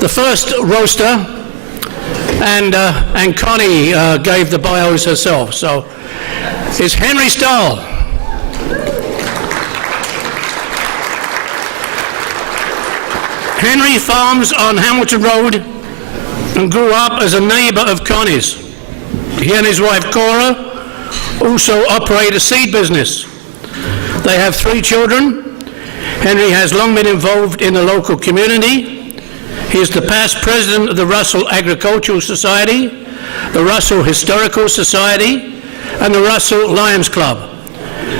The first roaster, and Connie gave the bios herself, so it's Henry Staal. Henry farms on Hamilton Road and grew up as a neighbor of Connie's. He and his wife Cora also operate a seed business. They have 3 children. Henry has long been involved in the local community. He is the past president of the Russell Agricultural Society, the Russell Historical Society, and the Russell Lions Club,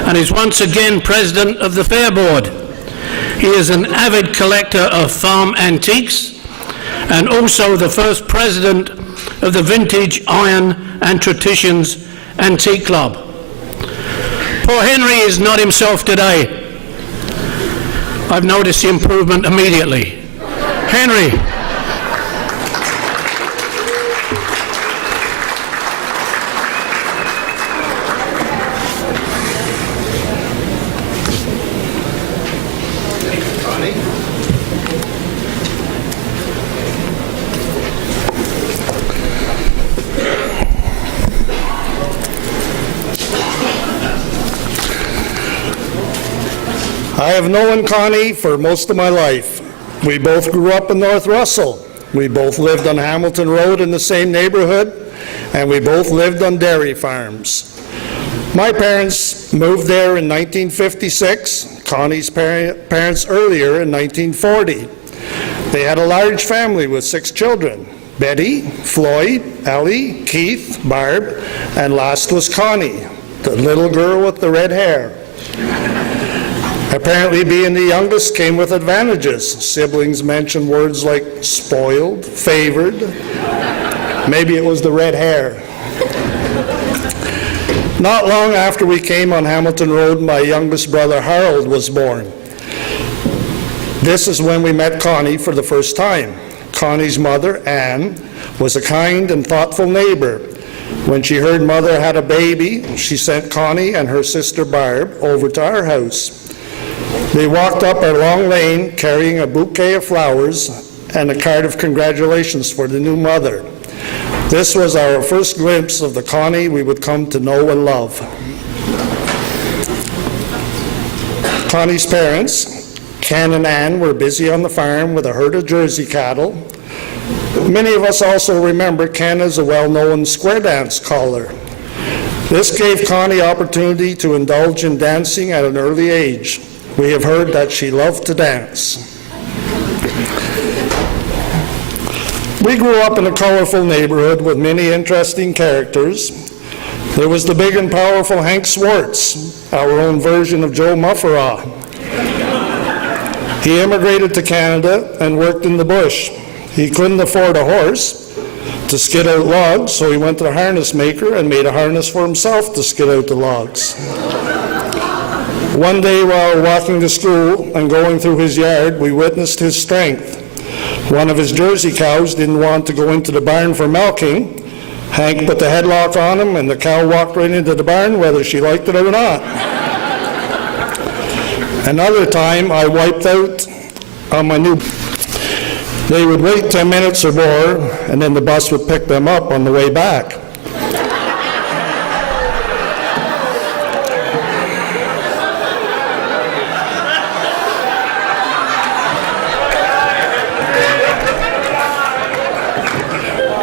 and is once again president of the Fair Board. He is an avid collector of farm antiques and also the first president of the Vintage Iron and Traditions Antique Club. Poor Henry is not himself today. I've noticed the improvement immediately. Henry. I have known Connie for most of my life. We both grew up in North Russell. We both lived on Hamilton Road in the same neighborhood, and we both lived on dairy farms. My parents moved there in 1956, Connie's parents earlier in 1940. They had a large family with 6 children: Betty, Floyd, Ellie, Keith, Barb, and last was Connie, the little girl with the red hair. Apparently, being the youngest came with advantages. Siblings mentioned words like spoiled, favored. Maybe it was the red hair. Not long after we came on Hamilton Road, my youngest brother Harold was born. This is when we met Connie for the first time. Connie's mother, Anne, was a kind and thoughtful neighbor. When she heard Mother had a baby, she sent Connie and her sister Barb over to our house. They walked up our long lane carrying a bouquet of flowers and a card of congratulations for the new mother. This was our first glimpse of the Connie we would come to know and love. Connie's parents, Ken and Ann, were busy on the farm with a herd of Jersey cattle. Many of us also remember Ken as a well-known square dance caller. This gave Connie opportunity to indulge in dancing at an early age. We have heard that she loved to dance. We grew up in a colorful neighborhood with many interesting characters. There was the big and powerful Hank Swartz, our own version of Joe Mufferaw. He immigrated to Canada and worked in the bush. He couldn't afford a horse to skid out logs, so he went to the harness maker and made a harness for himself to skid out the logs. One day while walking to school and going through his yard, we witnessed his strength. One of his Jersey cows didn't want to go into the barn for milking. Hank put the headlock on him and the cow walked right into the barn whether she liked it or not. Another time I wiped out on my new... They would wait 10 minutes or more and then the bus would pick them up on the way back.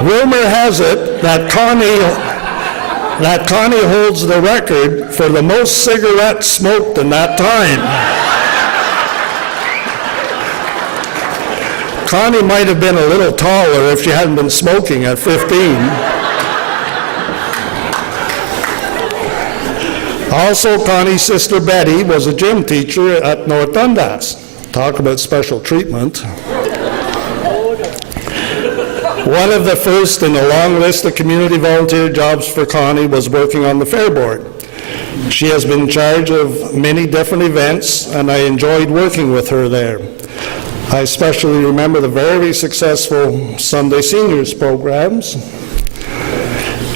Rumor has it that Connie holds the record for the most cigarettes smoked in that time. Connie might have been a little taller if she hadn't been smoking at 15. Also, Connie's sister Betty was a gym teacher at North Dundas. Talk about special treatment. One of the first in a long list of community volunteer jobs for Connie was working on the Fair Board. She has been in charge of many different events, and I enjoyed working with her there. I especially remember the very successful Sunday Seniors programs,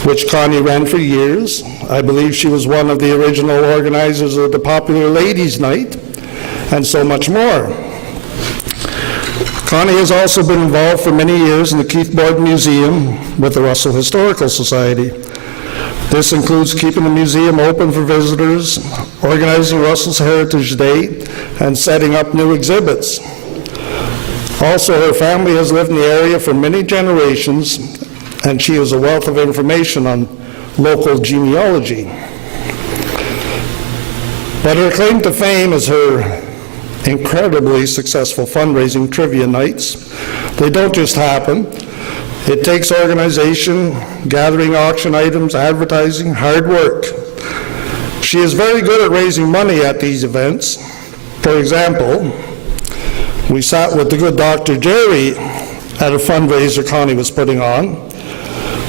which Connie ran for years. I believe she was one of the original organizers of the popular Ladies' Night, and so much more. Connie has also been involved for many years in the Keith Boyd Museum with the Russell Historical Society. This includes keeping the museum open for visitors, organizing Russell's Heritage Day, and setting up new exhibits. Also, her family has lived in the area for many generations, and she is a wealth of information on local genealogy. But her claim to fame is her incredibly successful fundraising trivia nights. They don't just happen. It takes organization, gathering auction items, advertising, hard work. She is very good at raising money at these events. For example, we sat with the good Dr. Jerry at a fundraiser Connie was putting on.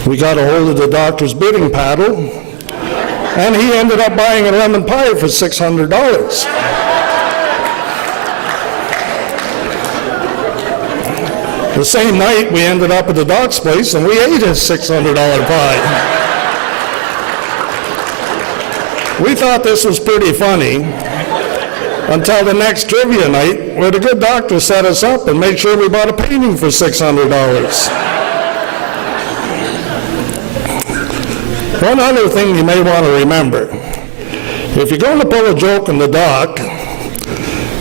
We got a hold of the doctor's bidding paddle, and he ended up buying a lemon pie for $600. The same night, we ended up at the doc's place, and we ate his $600 pie. We thought this was pretty funny until the next trivia night, where the good doctor set us up and made sure we bought a painting for $600. One other thing you may want to remember, if you're going to pull a joke on the doc,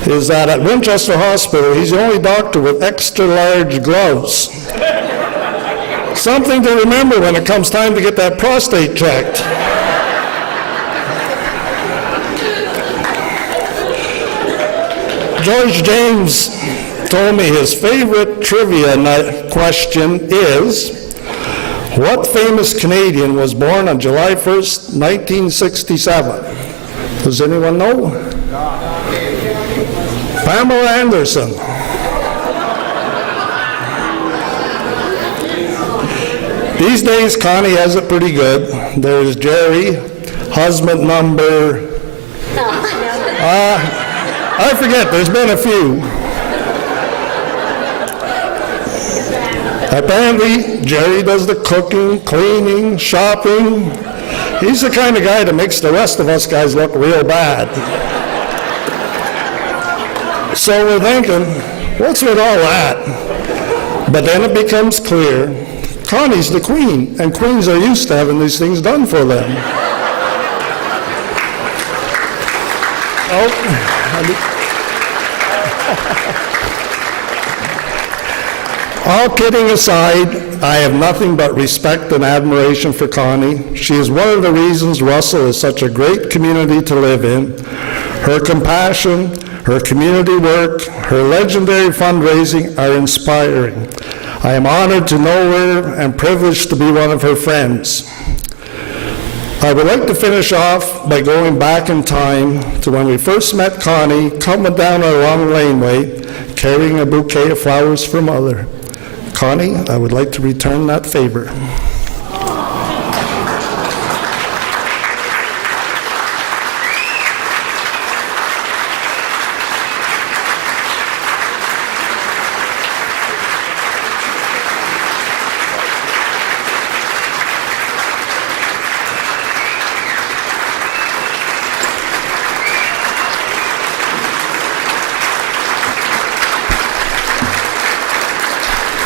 is that at Winchester Hospital, he's the only doctor with extra large gloves. Something to remember when it comes time to get that prostate checked. George James told me his favorite trivia question is, what famous Canadian was born on July 1st, 1967? Does anyone know? Pamela Anderson. These days, Connie has it pretty good. There's Jerry, husband number... I forget, there's been a few. Apparently, Jerry does the cooking, cleaning, shopping. He's the kind of guy that makes the rest of us guys look real bad. So we're thinking, what's with all that? But then it becomes clear, Connie's the queen, and queens are used to having these things done for them. All kidding aside, I have nothing but respect and admiration for Connie. She is one of the reasons Russell is such a great community to live in. Her compassion, her community work, her legendary fundraising are inspiring. I am honored to know her and privileged to be one of her friends. I would like to finish off by going back in time to when we first met Connie, coming down our long laneway, carrying a bouquet of flowers for Mother. Connie, I would like to return that favor.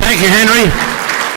Thank you, Henry.